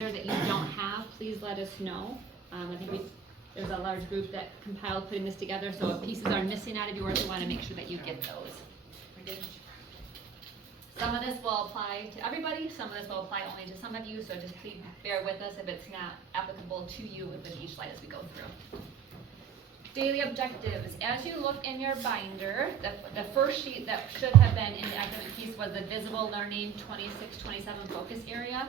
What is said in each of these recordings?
that you don't have, please let us know. I think there's a large group that compiled putting this together, so if pieces are missing out of yours, we want to make sure that you get those. Some of this will apply to everybody, some of this will apply only to some of you, so just please bear with us if it's not applicable to you with each slide as we go through. Daily objectives. As you look in your binder, the first sheet that should have been in the academic piece was the Visible Learning 26-27 focus area.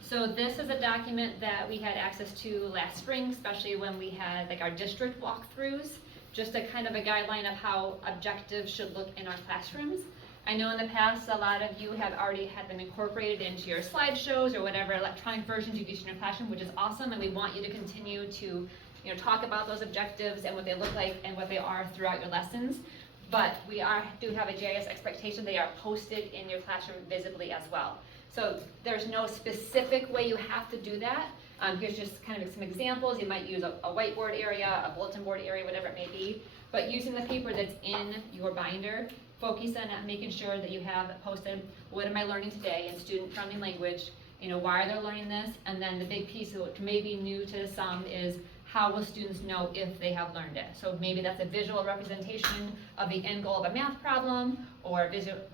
So this is a document that we had access to last spring, especially when we had like our district walkthroughs, just a kind of a guideline of how objectives should look in our classrooms. I know in the past, a lot of you have already had them incorporated into your slideshows or whatever electronic versions you've used in your classroom, which is awesome, and we want you to continue to talk about those objectives and what they look like and what they are throughout your lessons. But we do have a GIS expectation they are posted in your classroom visibly as well. So there's no specific way you have to do that. Here's just kind of some examples. You might use a whiteboard area, a bulletin board area, whatever it may be. But using the paper that's in your binder, focus on making sure that you have posted, what am I learning today in student-friendly language? Why are they learning this? And then the big piece, which may be new to some, is how will students know if they have learned it? So maybe that's a visual representation of the end goal of a math problem, or a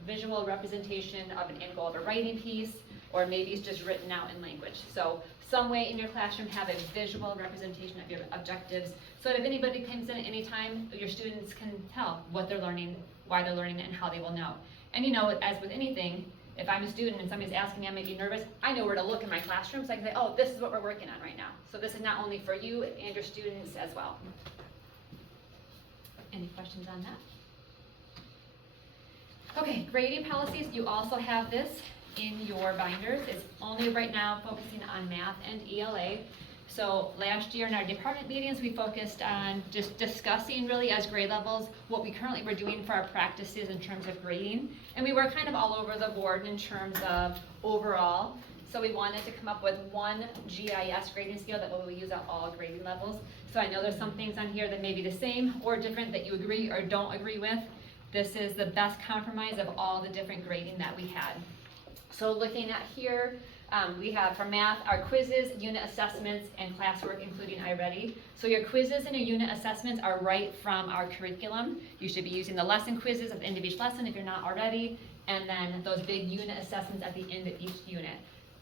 visual representation of an end goal of a writing piece, or maybe it's just written out in language. So some way in your classroom have a visual representation of your objectives, so that if anybody comes in at any time, your students can tell what they're learning, why they're learning it, and how they will know. And as with anything, if I'm a student and somebody's asking me, I may be nervous, I know where to look in my classroom, so I can say, oh, this is what we're working on right now. So this is not only for you and your students as well. Any questions on that? Okay, grading policies, you also have this in your binders. It's only right now focusing on math and ELA. So last year in our department meetings, we focused on just discussing really as grade levels what we currently were doing for our practices in terms of grading. And we were kind of all over the board in terms of overall. So we wanted to come up with one GIS grading scale that we use at all grading levels. So I know there's some things on here that may be the same or different that you agree or don't agree with. This is the best compromise of all the different grading that we had. So looking at here, we have for math, our quizzes, unit assessments, and classwork, including iReady. So your quizzes and your unit assessments are right from our curriculum. You should be using the lesson quizzes at the end of each lesson if you're not already, and then those big unit assessments at the end of each unit.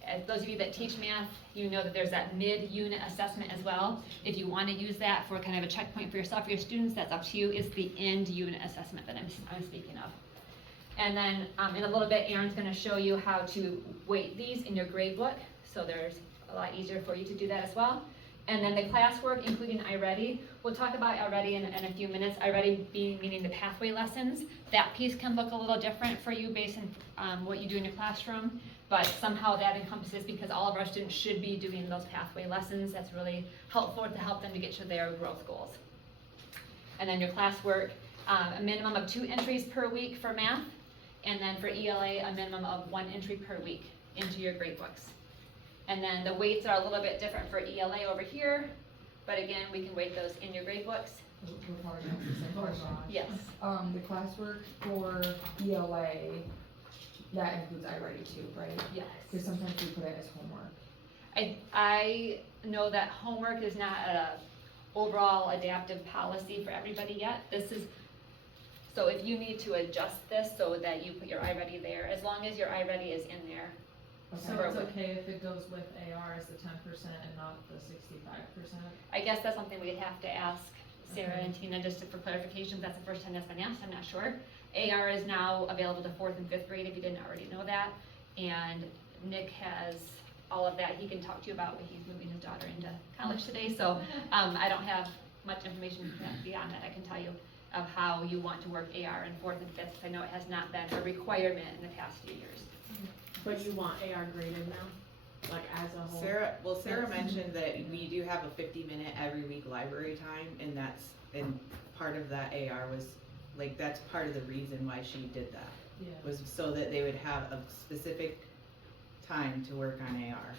As those of you that teach math, you know that there's that mid-unit assessment as well. If you want to use that for kind of a checkpoint for yourself or your students, that's up to you. It's the end unit assessment that I'm speaking of. And then in a little bit, Erin's going to show you how to weight these in your grade book. So there's a lot easier for you to do that as well. And then the classwork, including iReady. We'll talk about iReady in a few minutes. iReady meaning the pathway lessons. That piece can look a little different for you based on what you do in your classroom. But somehow that encompasses, because all of our students should be doing those pathway lessons. That's really helpful to help them to get to their growth goals. And then your classwork, a minimum of 2 entries per week for math. And then for ELA, a minimum of 1 entry per week into your grade books. And then the weights are a little bit different for ELA over here, but again, we can weight those in your grade books. Yes. The classwork for ELA, that includes iReady too, right? Yes. Because sometimes we put it as homework. I know that homework is not an overall adaptive policy for everybody yet. So if you need to adjust this so that you put your iReady there, as long as your iReady is in there. Okay. So it's okay if it goes with AR as the 10% and not the 65%? I guess that's something we'd have to ask Sarah and Tina just for clarification. That's the first time that's been asked, I'm not sure. AR is now available to 4th and 5th grade if you didn't already know that. And Nick has all of that he can talk to you about when he's moving his daughter into college today. So I don't have much information beyond that I can tell you of how you want to work AR in 4th and 5th. I know it has not been a requirement in the past few years. But you want AR graded now, like as a whole? Sarah mentioned that we do have a 50-minute every week library time, and part of that AR was, like, that's part of the reason why she did that. Yeah. Was so that they would have a specific time to work on AR.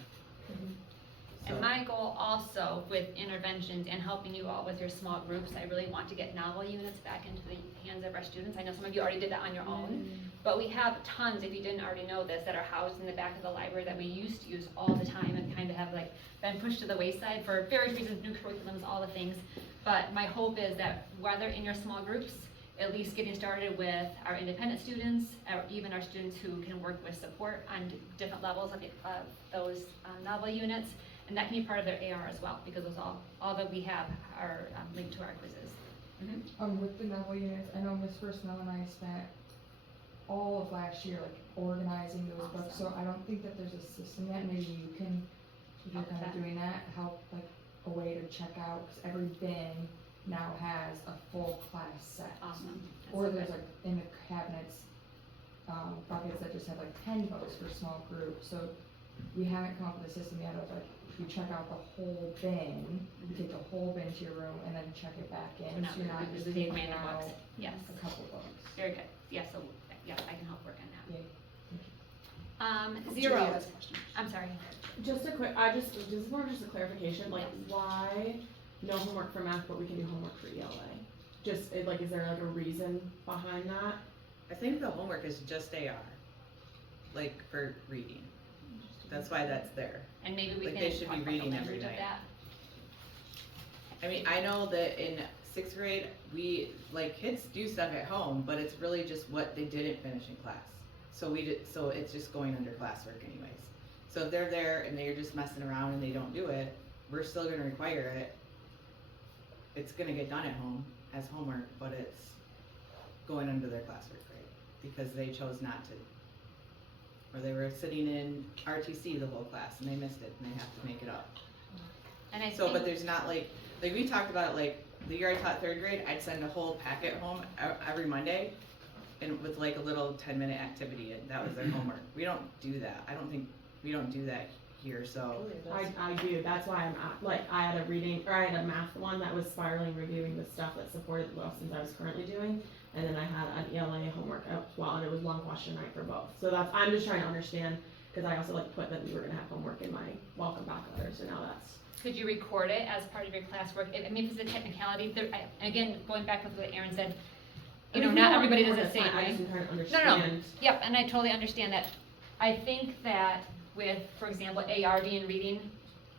And my my goal also with interventions and helping you all with your small groups, I really want to get novel units back into the hands of our students. I know some of you already did that on your own, but we have tons, if you didn't already know this, that are housed in the back of the library that we used to use all the time and kind of have like been pushed to the wayside for various reasons, new curriculums, all the things. But my hope is that whether in your small groups, at least getting started with our independent students, or even our students who can work with support on different levels of those novel units, and that can be part of their AR as well, because those all that we have are linked to our quizzes. With the novel units, I know Miss Personnel and I spent all of last year like organizing those books, so I don't think that there's a system yet. Maybe you can, if you're Help kind of that. doing that, help like a way to check out, because every bin now has a full class set. Awesome. That's Or so there's good. like in the cabinets, buckets that just have like 10 books for small groups, so we haven't come up with a system yet of like, you check out the whole bin, you take the whole bin to your room and then check it back in, So so you're not just take taking random out books. Yes, a couple books. very good. Yeah, so, yeah, I can help work on that. Yeah. Zero. I'm sorry. Just a quick, this is more just a clarification, like, why no homework for math, but we can do homework for ELA? Just, like, is there like a reason behind that? I think the homework is just AR, like for reading. That's why that's there. And maybe we Like, can they should talk be about the reading every language of night. that. I mean, I know that in 6th grade, like, kids do stuff at home, but it's really just what they didn't finish in class. So so it's just going under classwork anyways. So if they're there and they're just messing around and they don't do it, we're still gonna require it. It's gonna get done at home as homework, but it's going under their classwork grade, because they chose not to. Or they were sitting in RTC the whole class and they missed it and they have to make it up. And I So, but think, there's not like we talked about it, like, the year I taught 3rd grade, I'd send a whole packet home every Monday, and with like a little 10-minute activity, and that was their homework. We don't do that. I don't think, we don't do that here, so. I do, that's why I had a math one that was spiraling, reviewing the stuff that supported the lessons I was currently doing, and then I had an ELA homework as well, and it was one question night for both. So I'm just trying to understand, cause I also like put that we were gonna have homework in my welcome back letter, so now that's. could you record it as part of your classwork? I mean, if it's a technicality, again, going back with what Erin said, you know, not everybody does it the same I way. just am trying to No, understand. Yep, and I totally understand that. I think that with, for example, ARD and reading,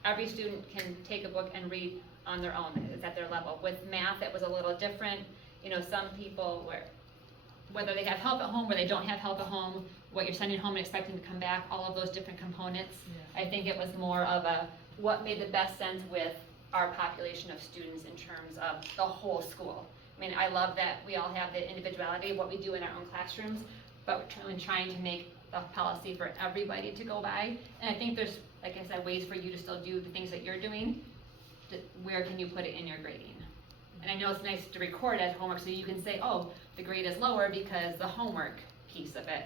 every student can take a book and read on their own, it's at their level. With math, it was a little different, you know, some people whether they have help at home or they don't have help at home, what you're sending home and expecting to come back, all of those different components. I think it was more of what made the best sense with our population of students in terms of the whole school. I mean, I love that we all have the individuality of what we do in our own classrooms, but we're trying to make the policy for everybody to go by. And I think there's, like I said, ways for you to still do the things that you're doing. Where can you put it in your grading? And I know it's nice to record as homework so you can say, oh, the grade is lower because the homework piece of it.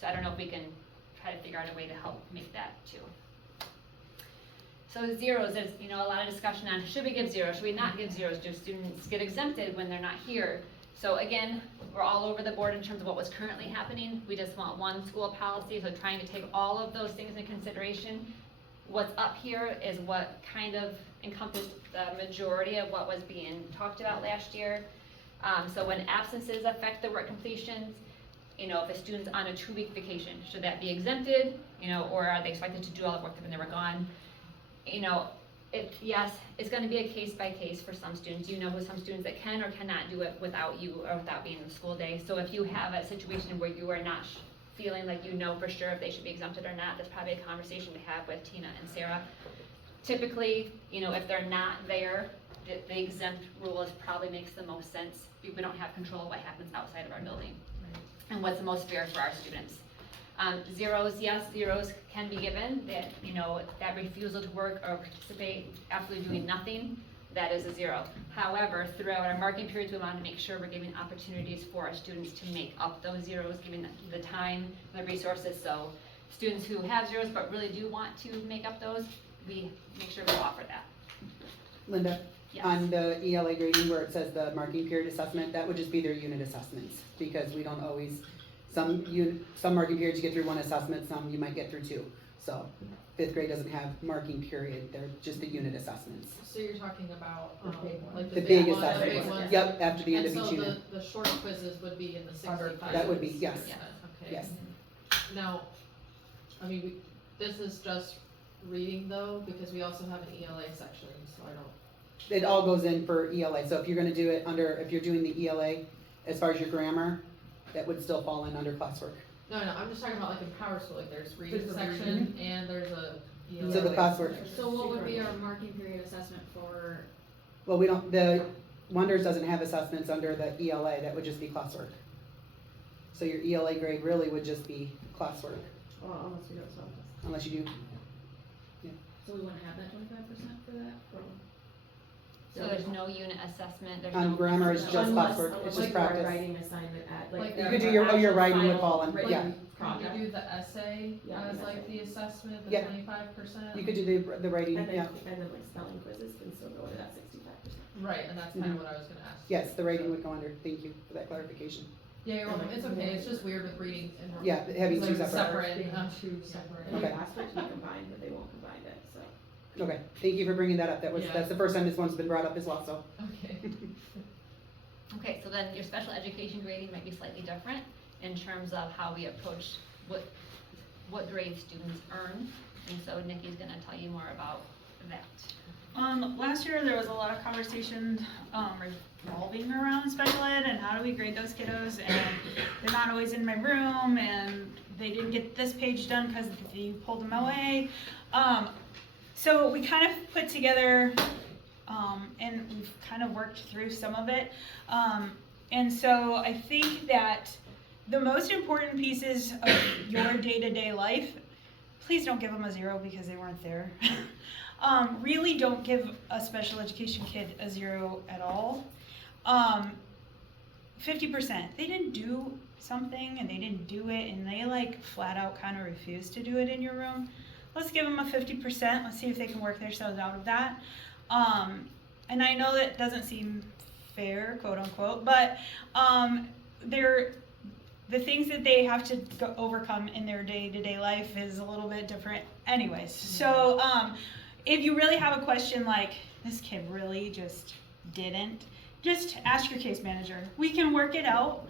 So I don't know if we can try to figure out a way to help make that too. So zeros, there's, you know, a lot of discussion on, should we give zeros, should we not give zeros, do students get exempted when they're not here? So again, we're all over the board in terms of what was currently happening. We just want one school policy, so trying to take all of those things into consideration. What's up here is what kind of encompassed the majority of what was being talked about last year. So when absences affect the work completions, you know, if a student's on a 2-week vacation, should that be exempted? You know, or are they expected to do all the work when they were gone? You know, yes, it's gonna be a case by case for some students. You know, with some students that can or cannot do it without you or without being in the school day. So if you have a situation where you are not feeling like you know for sure if they should be exempted or not, that's probably a conversation to have with Tina and Sarah. Typically, you know, if they're not there, the exempt rule probably makes the most sense. We don't have control of what happens outside of our building and what's the most fair for our students. Zeros, yes, zeros can be given. That, you know, that refusal to work or participate, absolutely doing nothing, that is a zero. However, throughout our marking periods, we want to make sure we're giving opportunities for our students to make up those zeros, giving the time, the resources. So students who have zeros but really do want to make up those, we make sure we offer that. Linda, Yes. on the ELA grading where it says the marking period assessment, that would just be their unit assessments, because we don't always, some marking periods you get through one assessment, some you might get through 2. So fifth grade doesn't have marking period, they're just the unit assessments. So you're talking about, The big ones. like The big one, assessments, big ones. yep, after the end of And each so unit. the short quizzes would be in the 65. That would be, yes, Okay. yes. Now, I mean, this is just reading though, because we also have an ELA section, so I don't. It all goes in for ELA, so if you're gonna do it under, if you're doing the ELA, as far as your grammar, that would still fall in under classwork. No, I'm just talking about like in Power School, like there's reading There's a section and there's a ELA. So the classwork, So what would be our marking period assessment for, well, we don't, the Wonders doesn't have assessments under the ELA, that would just be classwork. So your ELA grade really would just be classwork, Well, unless we don't solve this. unless you do, so we wouldn't have that 25% for that? So there's no unit assessment, there's on no. grammar, it's just Unless- classwork, it's unless just you are practice. writing assignment at, Like You could do your, oh, your writing would fall in, written yeah. Can project. you do the essay Yeah, as the like essay. the assessment, the Yeah. 25%? You could do the writing, And then, yeah, and then like spelling quizzes can still go to that 65%. Right, and that's kind of what I was gonna ask. yes, the writing would go under, thank you for that clarification. Yeah, you're welcome, it's okay, it's just weird with reading and. Yeah, having two like, separate. Separate, Two separate. And Okay. they asked for it to be combined, but they won't combine it, so. Okay, thank you for bringing that up, Yeah. that's the first time this one's been brought up as well, so. Okay. Okay, so then your special education grading might be slightly different in terms of how we approach what grade students earn. And so Nikki's gonna tell you more about that. Last year, there was a lot of conversation, revolving around special ed and how do we grade those kiddos, and they're not always in my room, and they didn't get this page done because you pulled them away. So we kind of put together, and we've kind of worked through some of it. And so I think that the most important pieces of your day-to-day life, please don't give them a 0 because they weren't there. Really don't give a special education kid a 0 at all. 50%, they didn't do something and they didn't do it and they like flat out kind of refused to do it in your room. Let's give them a 50%, let's see if they can work themselves out of that. And I know that doesn't seem fair, quote unquote, but the things that they have to overcome in their day-to-day life is a little bit different anyways. So if you really have a question like, this kid really just didn't, just ask your case manager. We can work it out.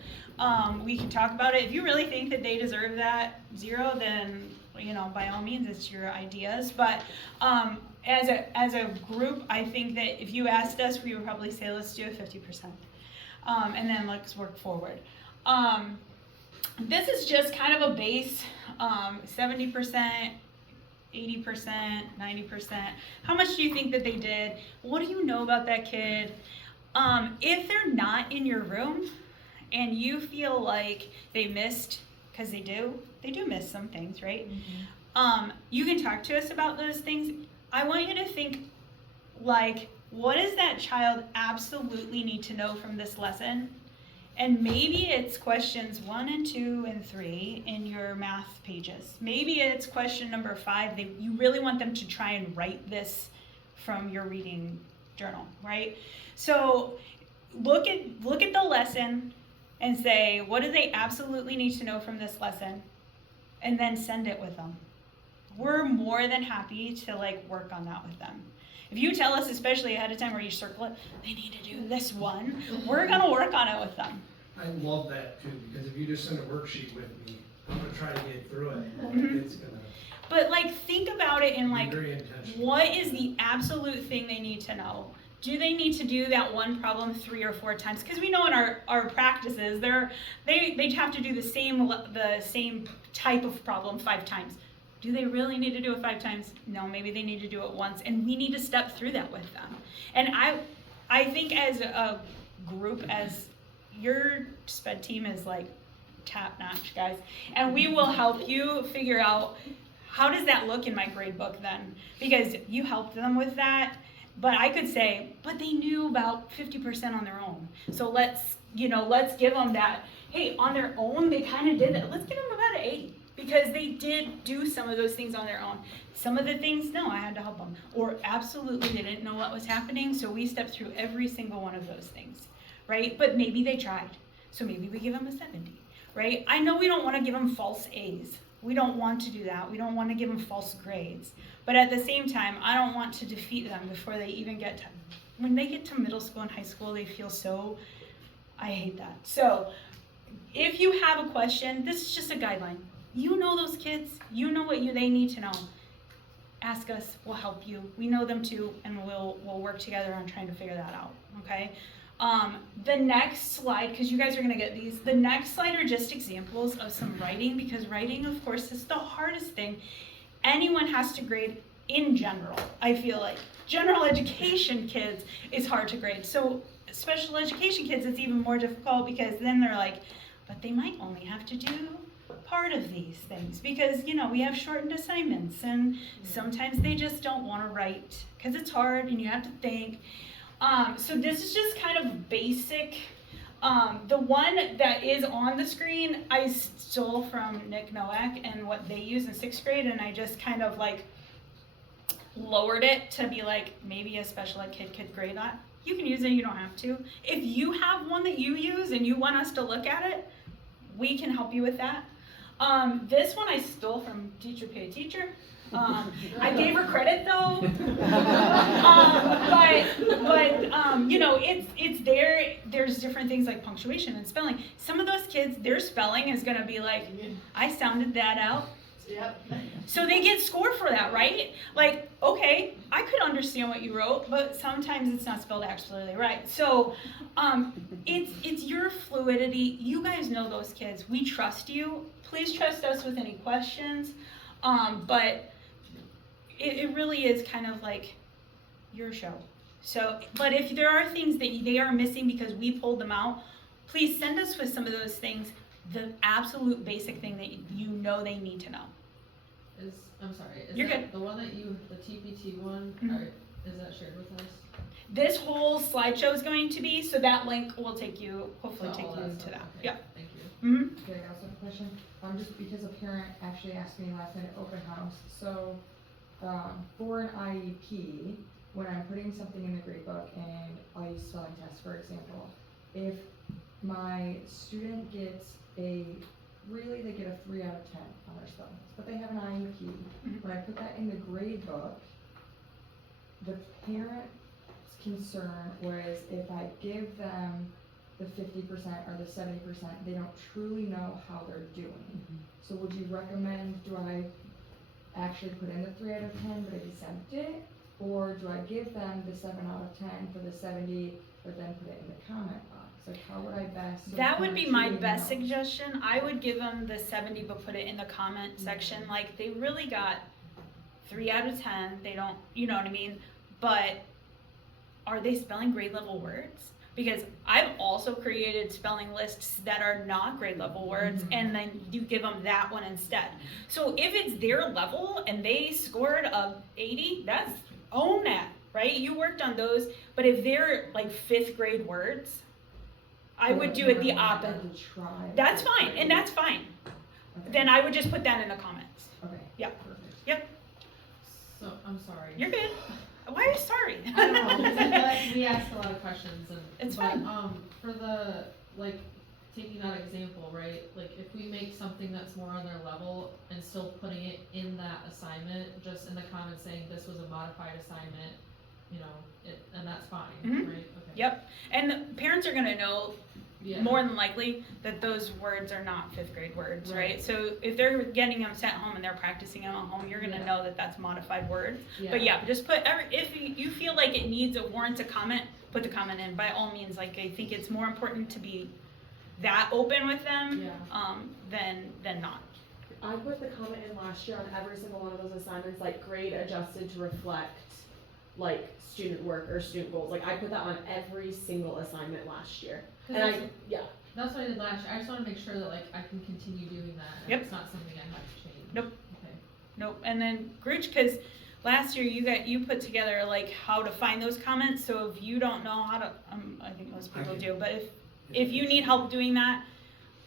We can talk about it. If you really think that they deserve that 0, then, you know, by all means, it's your ideas. But as a group, I think that if you asked us, we would probably say, let's do a 50%. And then let's work forward. This is just kind of a base, 70%, 80%, 90%. How much do you think that they did? What do you know about that kid? If they're not in your room and you feel like they missed, because they do miss some things, right? You can talk to us about those things. I want you to think like, what does that child absolutely need to know from this lesson? And maybe it's questions 1 and 2 and 3 in your math pages. Maybe it's question number 5. You really want them to try and write this from your reading journal, right? So look at the lesson and say, what do they absolutely need to know from this lesson? And then send it with them. We're more than happy to like work on that with them. If you tell us, especially ahead of time where you circle it, they need to do this one, we're gonna work on it with them. I love that too, because if you just send a worksheet with me, I'm gonna try to get through it. Mhm. It's gonna But like, think about it in be like, very intentional. what is the absolute thing they need to know? Do they need to do that one problem 3 or 4 times? Because we know in our practices, they have to do the same type of problem 5 times. Do they really need to do it 5 times? No, maybe they need to do it once, and we need to step through that with them. And I think as a group, as your SPED team is like top notch, guys, and we will help you figure out how does that look in my grade book then? Because you helped them with that. But I could say, but they knew about 50% on their own. So let's give them that. Hey, on their own, they kind of did that. Let's give them about an 80 because they did do some of those things on their own. Some of the things, no, I had to help them. Or absolutely, they didn't know what was happening. So we stepped through every single one of those things, right? But maybe they tried. So maybe we give them a 70, right? I know we don't want to give them false A's. We don't want to do that. We don't want to give them false grades. But at the same time, I don't want to defeat them before they even get to, when they get to middle school and high school, they feel so, I hate that. So if you have a question, this is just a guideline. You know those kids, you know what they need to know. Ask us, we'll help you. We know them too, and we'll work together on trying to figure that out, okay? The next slide, because you guys are gonna get these, the next slide are just examples of some writing, because writing, of course, is the hardest thing anyone has to grade in general, I feel like. General education kids is hard to grade. So special education kids, it's even more difficult because then they're like, but they might only have to do part of these things because, you know, we have shortened assignments and sometimes they just don't want to write because it's hard and you have to think. So this is just kind of basic. The one that is on the screen, I stole from Nick Nowak and what they use in 6th grade, and I just kind of like lowered it to be like, maybe a special ed kid could grade that. You can use it, you don't have to. If you have one that you use and you want us to look at it, we can help you with that. This one I stole from Teacher Pay a Teacher. I gave her credit though. You know, it's there. There's different things like punctuation and spelling. Some of those kids, their spelling is gonna be like, I sounded that out. Yep. So they get scored for that, right? Like, okay, I could understand what you wrote, but sometimes it's not spelled absolutely right. So, it's your fluidity. You guys know those kids. We trust you. Please trust us with any questions. But it really is kind of like your show. So, but if there are things that they are missing because we pulled them out, please send us with some of those things, the absolute basic thing that you know they need to know. I'm sorry, is You're that the one that the TPT one, is that shared with us? This whole slideshow is going to be, so that link will take you, hopefully So take all you that into stuff, that. okay, Yeah. Thank you. Mm-hmm. Okay, I also have a question, just because a parent actually asked me last night at open house, so, for an IEP, when I'm putting something in the grade book and I'll use spelling test, for example, if my student gets they get a 3 out of 10 on their spelling test, but they have an IEP, when I put that in the grade book, the parent's concern was if I give them the 50% or the 70%, they don't truly know how they're doing. So would you recommend, do I actually put in the 3 out of 10 but exempt it? Or do I give them the 7 out of 10 for the 70, but then put it in the comment box? Like, how would I best? so That would be parents my truly best know? suggestion. I would give them the 70, but put it in the comment section. Like, they really got 3 out of 10. They don't, you know what I mean? But are they spelling grade level words? Because I've also created spelling lists that are not grade level words, and then you give them that one instead. So if it's their level and they scored a 80, that's own that, right? You worked on those. But if they're like 5th grade words, I would do it the opposite. That's fine, and that's fine. Okay. Then I would just put that in the comments. Okay. Yeah. Perfect. So, I'm sorry. You're good. Why are you sorry? I don't know, 'cause I feel like we asked a lot of questions and. It's but, fine. For the, like, taking that example, right, like, if we make something that's more on their level and still putting it in that assignment, just in the comments saying this was a modified assignment, you know, and that's fine, Mhm. right? Okay. Yep. And the parents are gonna know Yeah. more than likely that those words are not 5th grade words, right? Right. So if they're getting them sent home and they're practicing them at home, you're gonna Yeah. know that that's modified words. But yeah, just put if you feel like it warrants a comment, put the comment in. By all means, like I think it's more important to be that open with them, Yeah. than not. I put the comment in last year on every single one of those assignments, like grade adjusted to reflect like student work or student goals. Like I put that on every single assignment last year. 'Cause And that's what I did last year, I just wanna make sure that like I can continue doing that, and Yep. it's not something I have to change. Nope. Okay. Nope. And then Gooch, because last year you put together like how to find those comments. So if you don't know how to, I think most people do, but if you need help doing that,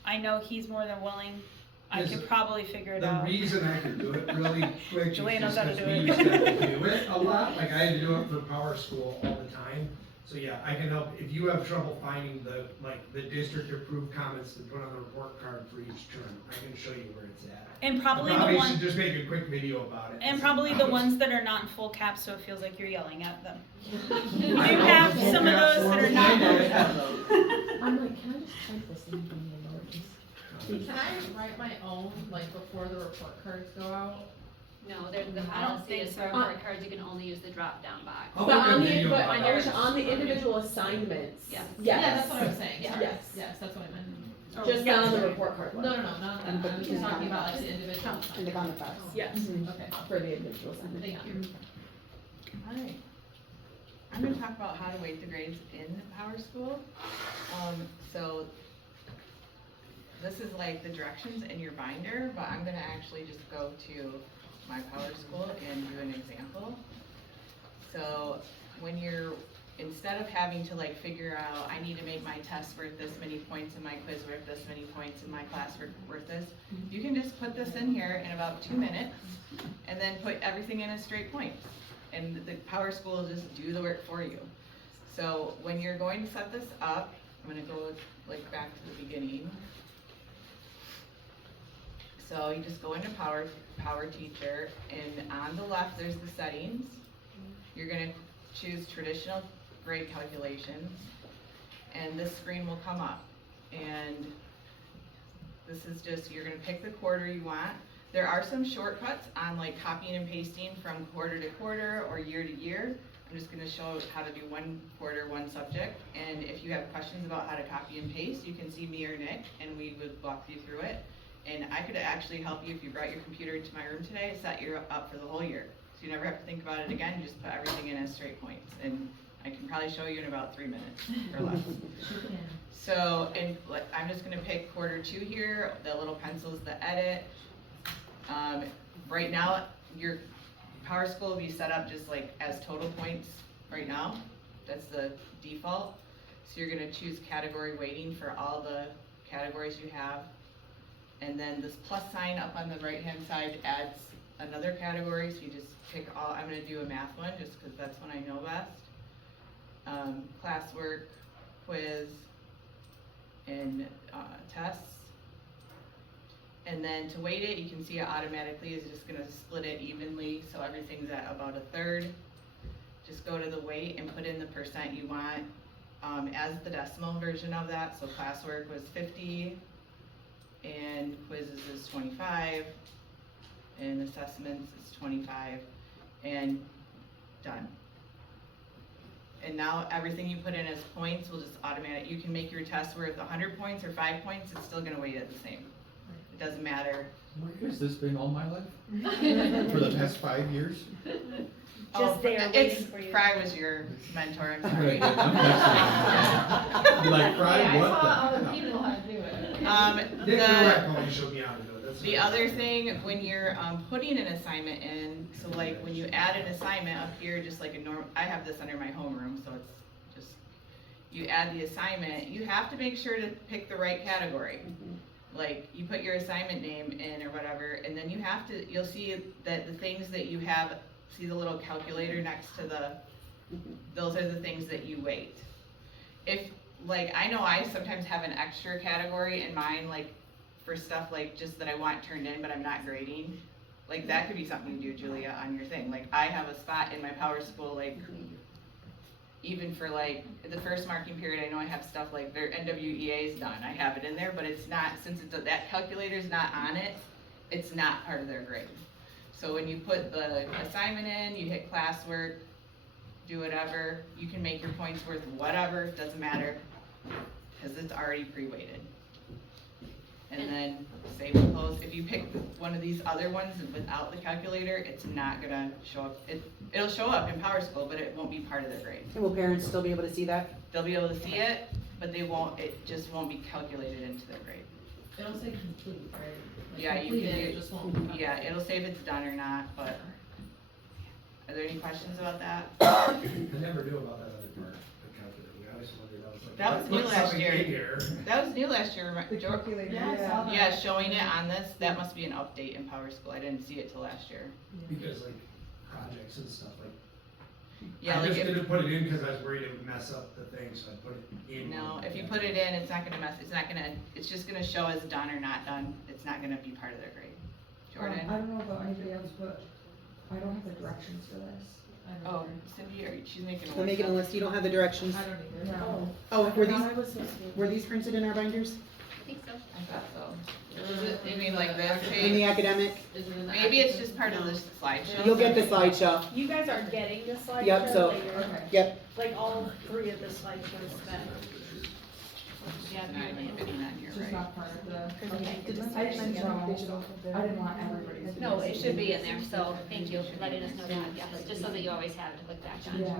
I know he's more than willing. I Yes. could probably figure it The out. reason I can do it really quick is Julia knows just how to because do we it. used to do it a lot, like I had to do it for Power School all the time. So yeah, I can help, if you have trouble finding the district approved comments to put on the report card for each term, I can show you where it's at. And I probably the probably one, should just make a quick video about it. and probably the ones that are not in full caps, so it feels like you're yelling at them. You I know have the full some of caps those that ones, are not. I know. I'm like, can I just type this in from the notes? Can I write my own, like, before the report cards go out? No, there's the I don't policy think is so. for report cards, you can only use the drop-down box. I'll But make a on the, video but about on that. your, on the individual assignments, Yes. Yeah, yes, that's what I was saying, Yeah. sorry. Yes. Yes, that's what I meant. just not on the report card No, one. no, no, not And that, I put was in just the talking about comment like the individual. In the comment box. Yes, Okay, for the individual assignment. thank you. Alright, I'm gonna talk about how to weight the grades in Power School. So this is like the directions in your binder, but I'm gonna actually just go to my Power School and do an example. So when you're, instead of having to like figure out, I need to make my test worth this many points and my quiz worth this many points and my class worth this, you can just put this in here in about 2 minutes and then put everything in as straight points. And the Power School will just do the work for you. So when you're going to set this up, I'm gonna go like back to the beginning. So you just go into Power Teacher, and on the left there's the settings. You're gonna choose traditional grade calculations, and this screen will come up. And this is just, you're gonna pick the quarter you want. There are some shortcuts on like copying and pasting from quarter to quarter or year to year. I'm just gonna show how to do one quarter, one subject. And if you have questions about how to copy and paste, you can see me or Nick, and we would walk you through it. And I could actually help you if you brought your computer into my room today, set you up for the whole year. So you never have to think about it again, you just put everything in as straight points. And I can probably show you in about 3 minutes or less. So, and like, I'm just gonna pick quarter 2 here, the little pencils, the edit. Right now, your Power School will be set up just like as total points right now. That's the default. So you're gonna choose category weighting for all the categories you have. And then this plus sign up on the right-hand side adds another category, so you just pick all, I'm gonna do a math one, just cause that's one I know best. Classwork, quiz, and tests. And then to weight it, you can see it automatically is just gonna split it evenly, so everything's at about 1/3. Just go to the weight and put in the percent you want, as the decimal version of that, so classwork was 50, and quizzes is 25, and assessments is 25, and done. And now everything you put in as points will just automatic, you can make your test worth 100 points or 5 points, it's still gonna weight it the same. It doesn't matter. Where has this been all my life? For the past 5 years? Just there waiting for you. Fry was your mentor, I'm Right, sorry. I'm like, Fry, Yeah, I what saw other the? people how to do it. Nick The, Nowak showed me how to do it. That's the what- other thing, when you're, putting an assignment in, so like when you add an assignment up here, just like a norm, I have this under my homeroom, so it's just, you add the assignment, you have to make sure to pick the right category. Like, you put your assignment name in or whatever, and then you have to, you'll see that the things that you have, see the little calculator next to the, those are the things that you weight. If, like, I know I sometimes have an extra category in mine, like, for stuff like just that I want turned in, but I'm not grading. Like, that could be something you do, Julia, on your thing. Like, I have a spot in my Power School, like, even for like, the first marking period, I know I have stuff like their NWEA is done, I have it in there, but it's not, since it's, that calculator's not on it, it's not part of their grade. So when you put the assignment in, you hit classwork, do whatever, you can make your points worth whatever, doesn't matter, cause it's already pre-weighted. And then save and close, if you pick one of these other ones without the calculator, it's not gonna show up, it'll show up in Power School, but it won't be part of their grade. And will parents still be able to see that? They'll be able to see it, but they won't, it just won't be calculated into their grade. It'll say complete, right? Like, Yeah, you completed, can it do- just won't. Yeah, it'll say if it's done or not, but, are there any questions about that? I never knew about that other part, the calculator. We always wondered, I was like. That was new what's last something year. in here? That was new last year, The calculator, Yeah, I saw that. yeah, showing it on this, that must be an update in Power School, I didn't see it till last year. Because like projects and stuff, like Yeah, I like just if, didn't put it in because I was worried it would mess up the thing, so I put it in. no, if you put it in, it's not gonna mess, it's just gonna show as done or not done, it's not gonna be part of their grade. Jordan? I don't know about anybody else, but I don't have the directions for this. I don't Oh, know. Cindy, she's making a list. I'm making a list, you don't have the directions. I don't either. No. Oh, were I thought I these, was supposed to be. were these printed in our binders? I think so. I thought so. You mean like this In the page? academic? Is it in the Maybe it's academic? just part of the slideshow. You'll get the slideshow. You guys are getting the slideshow Yep, so- later. Okay. Yep, Like all three of the slideshows that. Yeah, Not apparently. even on here, It's just right? not part of the, Okay. I just didn't know, I didn't want everybody's. No, it should be in there, so thank you for letting us know that, yes, just so that you always have it to look back on. Yeah.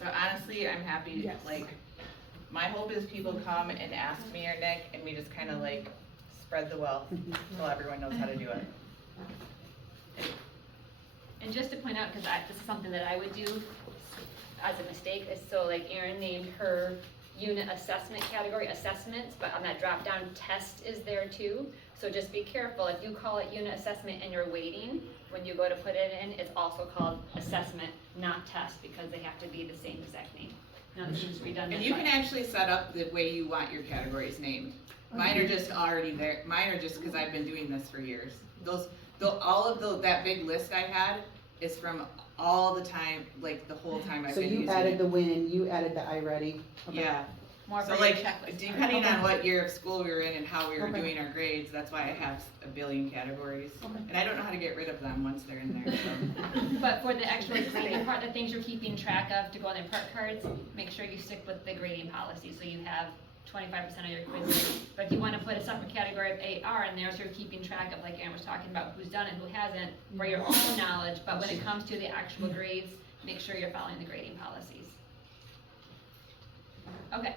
So honestly, I'm happy, Yes. like, my hope is people come and ask me or Nick, and we just kinda like spread the wealth, so everyone knows how to do it. And just to point out, because this is something that I would do as a mistake, is so like Erin named her unit assessment category assessments, but on that drop down test is there too. So just be careful, if you call it unit assessment and you're waiting, when you go to put it in, it's also called assessment, not test, because they have to be the same exact name. Now this is redundant. And you but- can actually set up the way you want your categories named. Mine are just already there, mine are just because I've been doing this for years. That big list I had is from all the time, like the whole time I've so been you using added it. the win, you added the iReady. Okay. Yeah, More so for your like, checklist. depending on what year of school we were in and how we were Okay. doing our grades, that's why I have a billion categories. And I don't know how to get rid of them once they're in there, so. But for the actual grading part, the things you're keeping track of to go on their part cards, make sure you stick with the grading policy, so you have 25% of your quizzes. But if you wanna put a separate category of AR in there, so you're keeping track of, like Aaron was talking about, who's done it, who hasn't, for your own knowledge, but when it comes to the actual grades, make sure you're following the grading policies. Okay,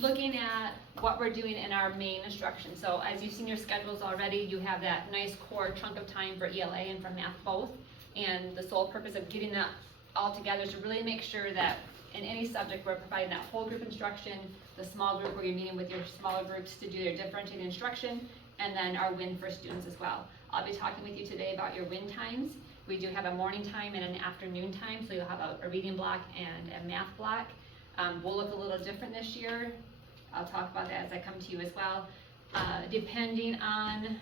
looking at what we're doing in our main instruction, so as you've seen your schedules already, you have that nice core chunk of time for ELA and for math both, and the sole purpose of getting that all together is to really make sure that in any subject, we're providing that whole group instruction, the small group where you're meeting with your smaller groups to do their differentiated instruction, and then our win for students as well. I'll be talking with you today about your win times. We do have a morning time and an afternoon time, so you'll have a reading block and a math block. Will look a little different this year. I'll talk about that as I come to you as well. Depending on,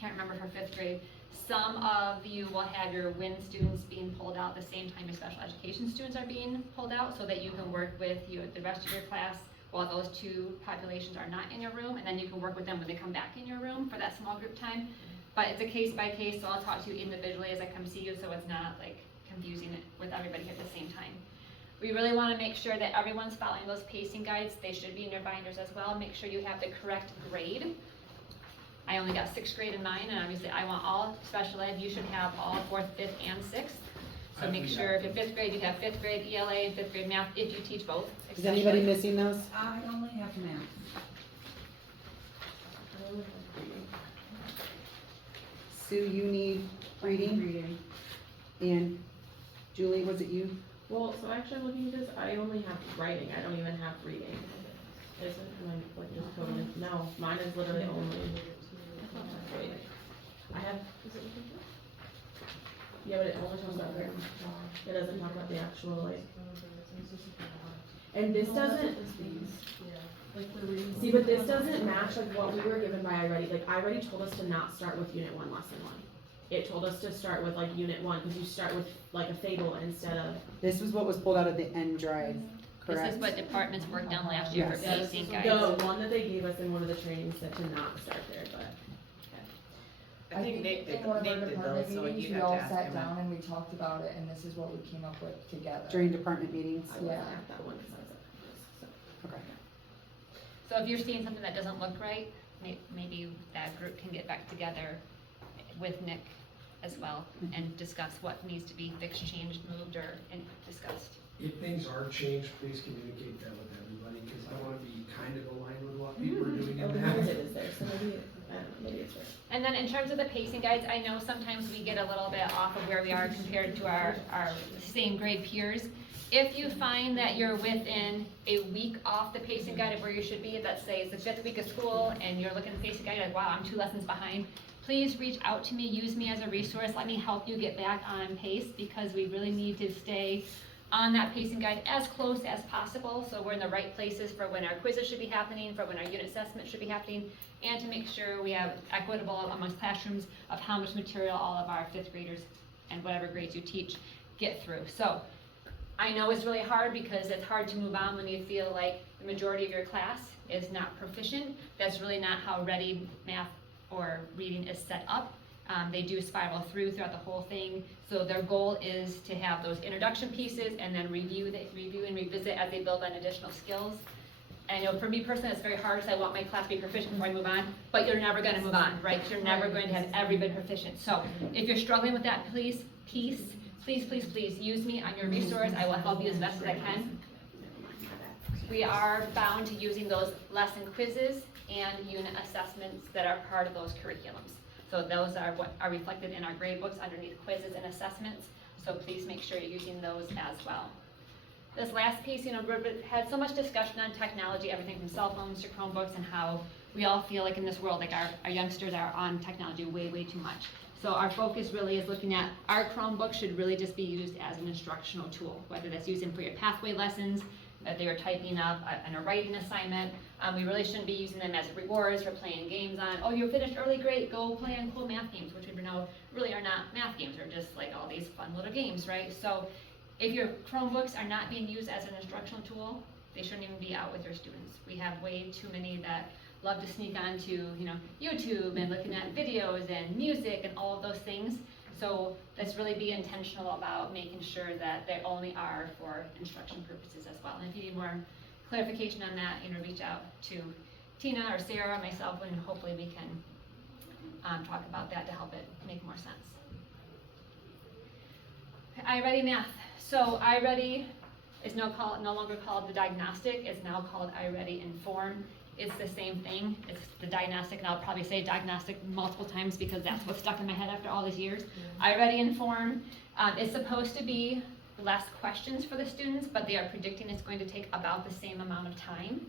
can't remember for 5th grade, some of you will have your WIN students being pulled out the same time your special education students are being pulled out, so that you can work with the rest of your class while those two populations are not in your room, and then you can work with them when they come back in your room for that small group time. But it's a case by case, so I'll talk to you individually as I come see you, so it's not like confusing it with everybody at the same time. We really want to make sure that everyone's following those pacing guides. They should be in your binders as well. Make sure you have the correct grade. I only got 6th grade in mine, and obviously I want all special ed. You should have all 4th, 5th, and 6th. So make sure if you're 5th grade, you have 5th grade ELA and 5th grade math, if you teach both. Is anybody especially. missing those? I only have math. Sue, you need reading, Reading. and Julie, was it you? Well, so actually looking at this, I only have writing, I don't even have reading. Isn't mine like just totally, no, mine is literally only. Wait, I have, is it looking good? Yeah, but it only talks about written. It doesn't talk about the actual like. And this doesn't, Like the reading. see, but this doesn't match like what we were given by iReady, like iReady told us to not start with unit 1, lesson 1. It told us to start with like unit 1, cause you start with like a fable instead of. This was what was pulled out of the end drive, This correct? is what departments worked on last year for Yes. pacing The guides. one that they gave us in one of the trainings said to not start there, but. I think Nick did, in one of our Nick did department those, so meetings, you'd we have all to ask sat him. down and we talked about it, and this is what we came up with together. During department meetings, I wasn't Yeah. at that one because I was at this, so. okay. So if you're seeing something that doesn't look right, maybe that group can get back together with Nick as well and discuss what needs to be fixed, changed, moved, or discussed. If things are changed, please communicate that with everybody, because I wanna be kind of aligned with what people are doing Oh, in because that. it is there, so maybe, I don't know, maybe it's there. And then in terms of the pacing guides, I know sometimes we get a little bit off of where we are compared to our same grade peers. If you find that you're within a week off the pacing guide of where you should be, let's say it's the 5th week of school and you're looking at the pacing guide, you're like, wow, I'm 2 lessons behind, please reach out to me, use me as a resource, let me help you get back on pace, because we really need to stay on that pacing guide as close as possible, so we're in the right places for when our quizzes should be happening, for when our unit assessment should be happening, and to make sure we have equitable amongst classrooms of how much material all of our 5th graders and whatever grades you teach get through. So I know it's really hard, because it's hard to move on when you feel like the majority of your class is not proficient. That's really not how Ready Math or reading is set up. They do spiral throughout the whole thing. So their goal is to have those introduction pieces and then review and revisit as they build on additional skills. And I know for me personally, it's very hard, because I want my class to be proficient before I move on, but you're never gonna move on, right? You're never going to have every bit proficient. So if you're struggling with that please use me on your resource. I will help you as best as I can. We are bound to using those lesson quizzes and unit assessments that are part of those curriculums. So those are what are reflected in our grade books underneath quizzes and assessments. So please make sure you're using those as well. This last piece, we've had so much discussion on technology, everything from cell phones to Chromebooks, and how we all feel like in this world, like our youngsters are on technology way too much. So our focus really is looking at our Chromebook should really just be used as an instructional tool, whether that's using for your pathway lessons, that they are typing up and a writing assignment. We really shouldn't be using them as rewards for playing games on, oh, you finished early, great, go play on cool math games, which we know really are not math games, they're just like all these fun little games, right? So if your Chromebooks are not being used as an instructional tool, they shouldn't even be out with your students. We have way too many that love to sneak onto, YouTube and looking at videos and music and all of those things. So let's really be intentional about making sure that they only are for instruction purposes as well. And if you need more clarification on that, reach out to Tina or Sarah or myself, and hopefully we can talk about that to help it make more sense. iReady Math. So iReady is no longer called the diagnostic, it's now called iReady Inform. It's the same thing, it's the diagnostic, and I'll probably say diagnostic multiple times because that's what's stuck in my head after all these years. iReady Inform is supposed to be less questions for the students, but they are predicting it's going to take about the same amount of time.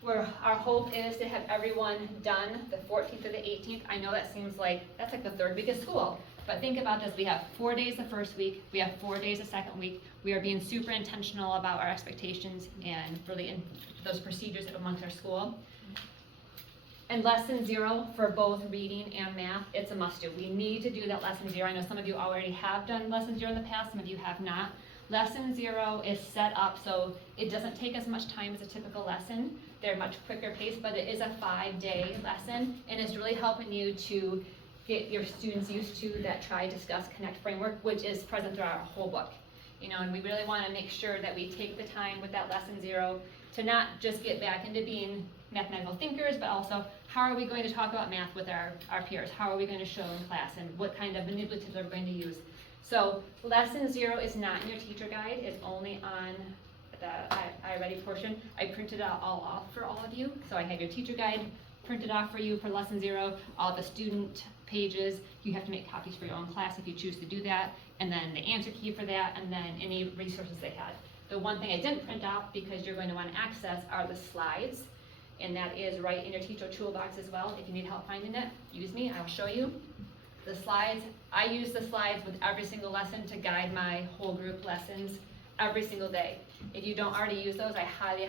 Where our hope is to have everyone done the 14th or the 18th. I know that seems like, that's like the 3rd week of school. But think about this, we have 4 days the first week, we have 4 days the second week. We are being super intentional about our expectations and really in those procedures amongst our school. And lesson 0 for both reading and math, it's a must do. We need to do that lesson 0. I know some of you already have done lesson 0 in the past, some of you have not. Lesson 0 is set up so it doesn't take as much time as a typical lesson. They're much quicker paced, but it is a 5-day lesson, and it's really helping you to get your students used to that try, discuss, connect framework, which is present throughout our whole book. And we really want to make sure that we take the time with that lesson 0 to not just get back into being mathematical thinkers, but also how are we going to talk about math with our peers? How are we going to show in class, and what kind of manipulatives are we going to use? So lesson 0 is not in your teacher guide, it's only on the iReady portion. I printed it all off for all of you, so I have your teacher guide printed off for you for lesson 0, all the student pages. You have to make copies for your own class if you choose to do that, and then the answer key for that, and then any resources they had. The one thing I didn't print out, because you're going to want to access, are the slides, and that is right in your teacher toolbox as well. If you need help finding it, use me, I'll show you. The slides, I use the slides with every single lesson to guide my whole group lessons every single day. If you don't already use those, I highly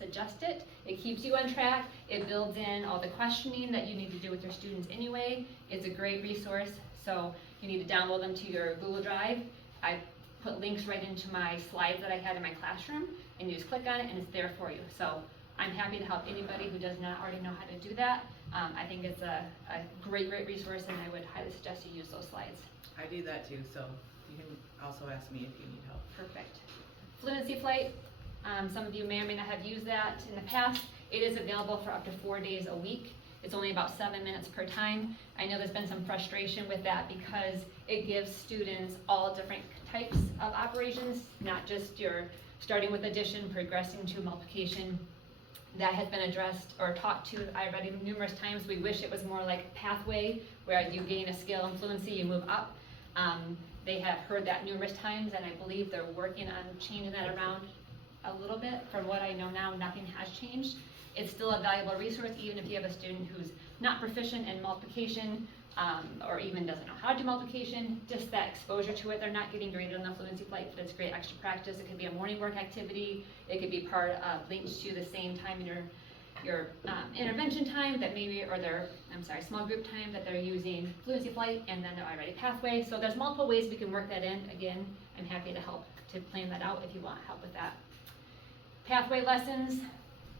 suggest it. It keeps you on track. It builds in all the questioning that you need to do with your students anyway. It's a great resource, so you need to download them to your Google Drive. I put links right into my slides that I had in my classroom, and you just click on it and it's there for you. So I'm happy to help anybody who does not already know how to do that. I think it's a great resource, and I would highly suggest you use those slides. I do that too, so you can also ask me if you need help. Perfect. Fluency Flight, some of you may or may not have used that in the past. It is available for up to 4 days a week. It's only about 7 minutes per time. I know there's been some frustration with that because it gives students all different types of operations, not just your starting with addition, progressing to multiplication. That has been addressed or taught to iReady numerous times. We wish it was more like pathway, where you gain a skill and fluency, you move up. They have heard that numerous times, and I believe they're working on changing that around a little bit. From what I know now, nothing has changed. It's still a valuable resource, even if you have a student who's not proficient in multiplication, or even doesn't know how to do multiplication, just that exposure to it, they're not getting graded on the fluency flight, but it's great extra practice. It could be a morning work activity, it could be part of, linked to the same time in your intervention time that maybe, or their, small group time that they're using fluency flight and then their iReady pathway. So there's multiple ways we can work that in. Again, I'm happy to help to plan that out if you want help with that. Pathway lessons,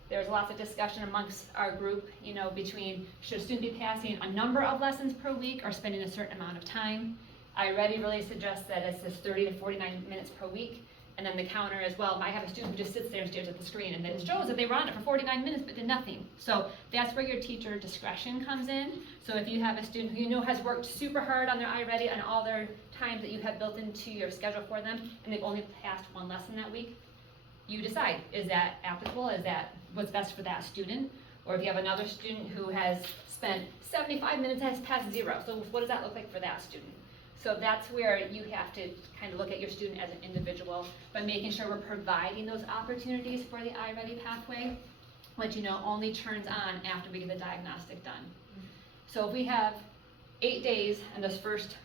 there's lots of discussion amongst our group, between should a student be passing a number of lessons per week or spending a certain amount of time. iReady really suggests that it's this 30 to 49 minutes per week. And then the counter as well, I have a student who just sits there and stares at the screen, and then it shows that they were on it for 49 minutes but did nothing. So that's where your teacher discretion comes in. So if you have a student who you know has worked super hard on their iReady and all their times that you have built into your schedule for them, and they've only passed one lesson that week, you decide, is that applicable, is that what's best for that student? Or if you have another student who has spent 75 minutes and has passed 0, so what does that look like for that student? So that's where you have to kind of look at your student as an individual, but making sure we're providing those opportunities for the iReady pathway, which only turns on after we get the diagnostic done. So if we have 8 days in those first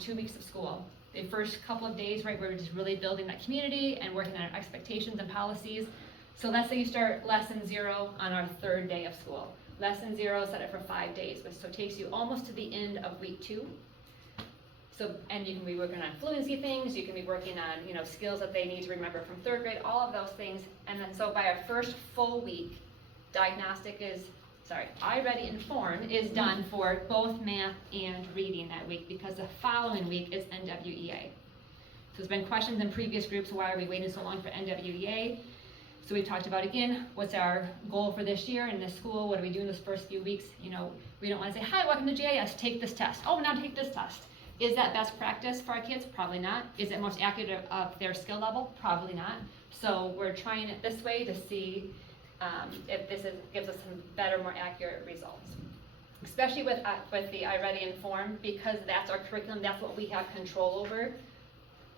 2 weeks of school, the first couple of days, right, we're just really building that community and working on our expectations and policies. So let's say you start lesson 0 on our 3rd day of school. Lesson 0 set it for 5 days, so it takes you almost to the end of week 2. So, and you can be working on fluency things, you can be working on, skills that they need to remember from 3rd grade, all of those things. And then so by our first full week, iReady Inform is done for both math and reading that week, because the following week is NWEA. So there's been questions in previous groups, why are we waiting so long for NWEA? So we've talked about, again, what's our goal for this year in this school, what are we doing those first few weeks? We don't want to say, hi, welcome to GIS, take this test. Oh, now take this test. Is that best practice for our kids? Probably not. Is it most accurate of their skill level? Probably not. So we're trying it this way to see if this gives us some better, more accurate results. Especially with the iReady Inform, because that's our curriculum, that's what we have control over.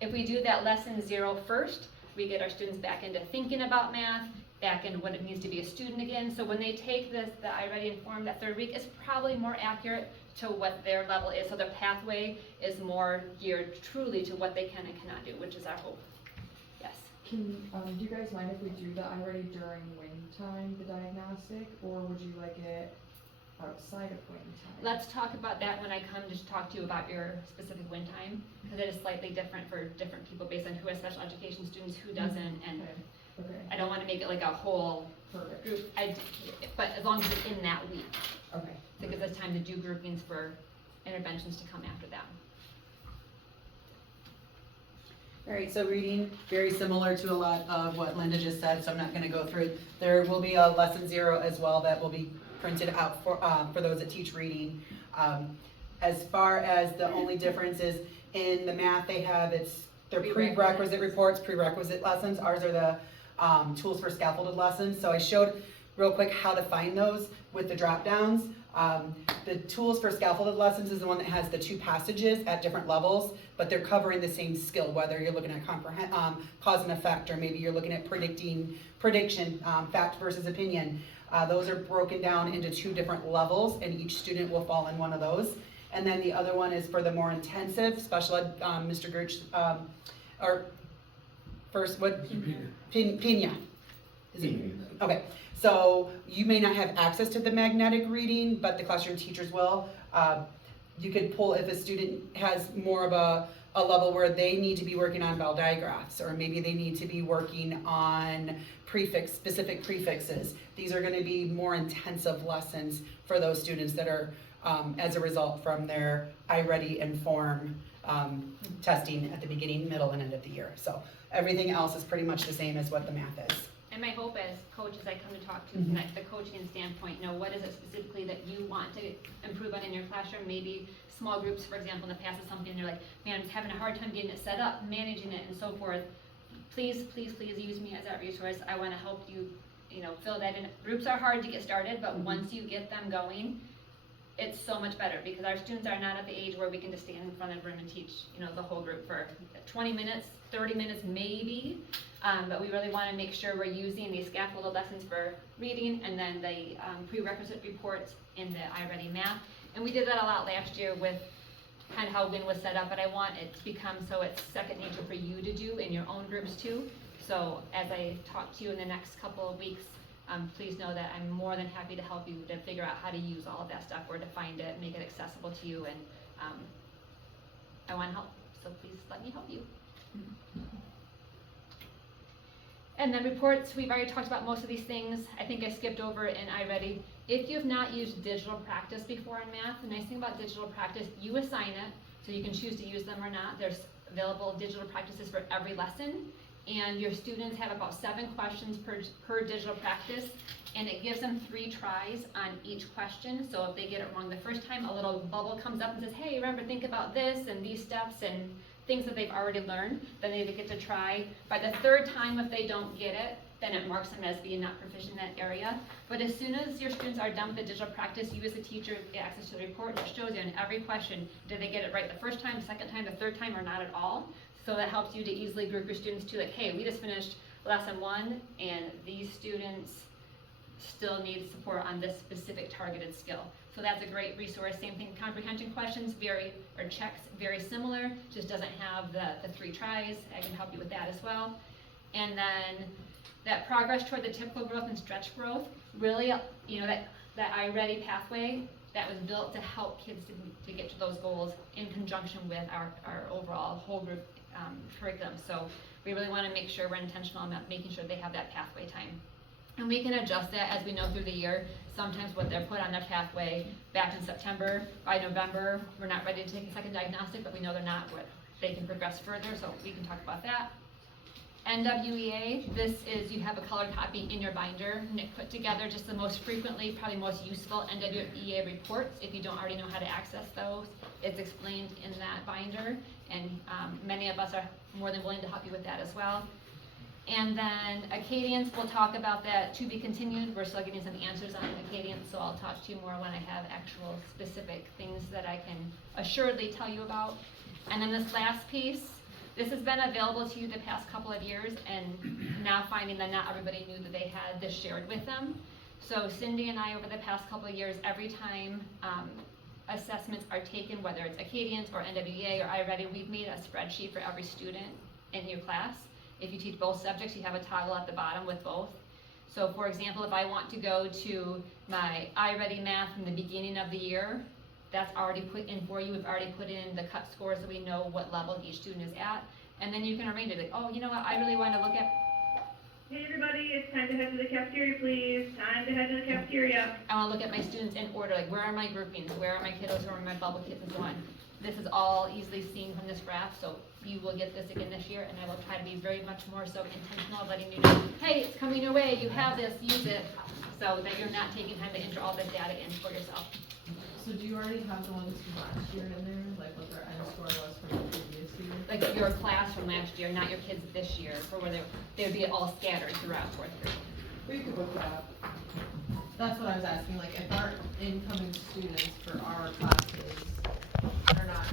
If we do that lesson 0 first, we get our students back into thinking about math, back into what it means to be a student again. So when they take the iReady Inform that 3rd week, it's probably more accurate to what their level is. So their pathway is more geared truly to what they can and cannot do, which is our hope. Yes. Do you guys mind if we do the iReady during wind time, the diagnostic, or would you like it outside of wind time? Let's talk about that when I come to talk to you about your specific wind time, because it is slightly different for different people based on who has special education students, who doesn't, and Okay. I don't want to make it like a whole Perfect. group, but as long as it's in that week. Okay. So it gives us time to do groupings for interventions to come after that. All right, so reading, very similar to a lot of what Linda just said, so I'm not gonna go through it. There will be a lesson 0 as well that will be printed out for those that teach reading. As far as the only difference is in the math they have, it's their prerequisite reports, prerequisite lessons. Ours are the tools for scaffolded lessons. So I showed real quick how to find those with the drop downs. The tools for scaffolded lessons is the one that has the 2 passages at different levels, but they're covering the same skill, whether you're looking at cause and effect, or maybe you're looking at prediction, fact versus opinion. Those are broken down into 2 different levels, and each student will fall in one of those. And then the other one is for the more intensive special ed, Mr. Gertz, or first, what? Pena. Is it? Okay, so you may not have access to the magnetic reading, but the classroom teachers will. You could pull if a student has more of a level where they need to be working on vowel digraphs, or maybe they need to be working on specific prefixes. These are gonna be more intensive lessons for those students that are, as a result from their iReady Inform testing at the beginning, middle, and end of the year. So everything else is pretty much the same as what the math is. And my hope as coaches I come to talk to Mhm. from the coaching standpoint, what is it specifically that you want to improve on in your classroom? Maybe small groups, for example, in the past is something and you're like, man, I'm just having a hard time getting it set up, managing it, and so forth. Please, please, please use me as that resource. I want to help you, fill that in. Groups are hard to get started, but once you get them going, it's so much better because our students are not at the age where we can just stand in front of a room and teach, the whole group for 20 minutes, 30 minutes maybe. But we really want to make sure we're using these scaffolded lessons for reading and then the prerequisite reports in the iReady math. And we did that a lot last year with kind of how WIN was set up, but I want it to become so it's second nature for you to do in your own groups too. So as I talk to you in the next couple of weeks, please know that I'm more than happy to help you to figure out how to use all of that stuff, where to find it, make it accessible to you, and I want to help, so please let me help you. And then reports, we've already talked about most of these things. I think I skipped over in iReady. If you have not used digital practice before in math, the nice thing about digital practice, you assign it, so you can choose to use them or not. There's available digital practices for every lesson, and your students have about 7 questions per digital practice, and it gives them 3 tries on each question. So if they get it wrong the first time, a little bubble comes up and says, hey, remember, think about this and these steps and things that they've already learned. Then they get to try. By the 3rd time, if they don't get it, then it marks them as being not proficient in that area. But as soon as your students are done with the digital practice, you as a teacher get access to the report, and it shows you in every question, did they get it right the first time, the second time, the 3rd time, or not at all? So that helps you to easily group your students to, like, hey, we just finished lesson 1, and these students still need support on this specific targeted skill. So that's a great resource. Same thing, comprehension questions, checks, very similar, just doesn't have the 3 tries. I can help you with that as well. And then that progress toward the typical growth and stretch growth, really, that iReady pathway, that was built to help kids to get to those goals in conjunction with our overall whole group curriculum. So we really want to make sure we're intentional about making sure they have that pathway time. And we can adjust that as we know through the year. Sometimes what they're put on their pathway back in September, by November, we're not ready to take a second diagnostic, but we know they're not, they can progress further, so we can talk about that. NWEA, this is, you have a colored copy in your binder. Nick put together just the most frequently, probably most useful NWEA reports. If you don't already know how to access those, it's explained in that binder, and many of us are more than willing to help you with that as well. And then Acadians, we'll talk about that to be continued. We're still getting some answers on Acadians, so I'll talk to you more when I have actual specific things that I can assuredly tell you about. And then this last piece, this has been available to you the past couple of years, and now finding that not everybody knew that they had this shared with them. So Cindy and I, over the past couple of years, every time assessments are taken, whether it's Acadians or NWEA or iReady, we've made a spreadsheet for every student in your class. If you teach both subjects, you have a toggle at the bottom with both. So for example, if I want to go to my iReady math from the beginning of the year, that's already put in for you. We've already put in the cut scores so we know what level each student is at. And then you can arrange it, like, oh, you know what, I really want to look at... Hey everybody, it's time to head to the cafeteria, please. Time to head to the cafeteria. I want to look at my students in order, like where are my groupings, where are my kiddos, where are my bubble kids, and so on. This is all easily seen from this graph, so you will get this again this year, and I will try to be very much more so intentional, letting you know, hey, it's coming your way, you have this, use it, so that you're not taking time to enter all this data in for yourself. So do you already have the ones from last year in there, like what their end score was from the previous year? Like your class from last year, not your kids this year, for where they'd be all scattered throughout 4th grade. We could look that up. That's what I was asking, like if our incoming students for our classes are not